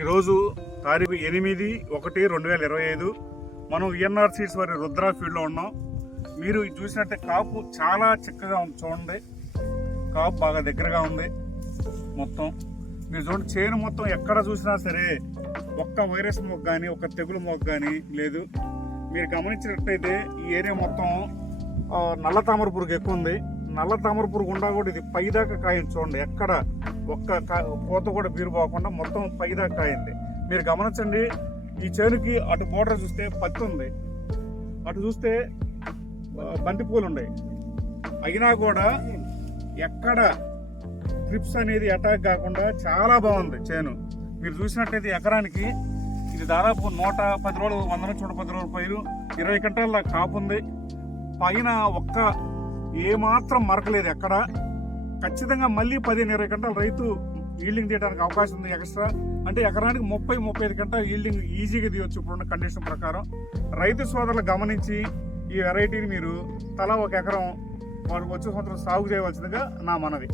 ఈరోజు తారీఖు 8/1/2025 మనం విఎన్ఆర్ సీడ్స్ వారి రుద్రా ఫీల్డ్లో ఉన్నాం. మీరు చూసినట్టే కాపు చాలా చిక్కగా ఉంది. చూడండి, కాపు బాగా దగ్గరగా ఉంది. మొత్తం మీరు చూడండి, చేను మొత్తం ఎక్కడ చూసినా సరే ఒక్క వైరస్ మొక్క కానీ ఒక్క తెగులు మొక్క కానీ లేదు. మీరు గమనించినట్టయితే ఈ ఏరియా మొత్తం నల్ల తామర పురుగు ఎక్కువ ఉంది. నల్ల తామర పురుగు ఉండా కూడా ఇది పైదాకా కాయింది. చూడండి, ఎక్కడ ఒక్క పూత కూడా బీరు పోకుండా మొత్తం పైదాకా కాయింది. మీరు గమనించండి, ఈ చేనుకి అటు బోర్డర్ చూస్తే పత్తి ఉంది, అటు చూస్తే బంతిపూలు ఉన్నాయి. అయినా కూడా ఎక్కడ ట్రిప్స్ అనేది అటాక్ కాకుండా చాలా బాగుంది చేను. మీరు చూసినట్టయితే ఎకరానికి ఇది దాదాపు 110 రోజులు, 100 నుంచి 110 రోజుల పైరు 20 క్వింటాల కాపు ఉంది. పైన ఒక్క ఏమాత్రం మరకలేదు ఎక్కడ. ఖచ్చితంగా మళ్ళీ 15-20 క్వింటాలు రైతు ఈల్డింగ్ తీయడానికి అవకాశం ఉంది ఎక్స్ట్రా. అంటే ఎకరానికి 30-35 క్వింటాలు ఈల్డింగ్ ఈజీగా తీయవచ్చు ఇప్పుడున్న కండిషన్ ప్రకారం. రైతు సోదరులు గమనించి ఈ వెరైటీని మీరు తలా ఒక ఎకరం వారికి వచ్చే సంవత్సరం సాగు చేయవలసిందిగా నా మనవి.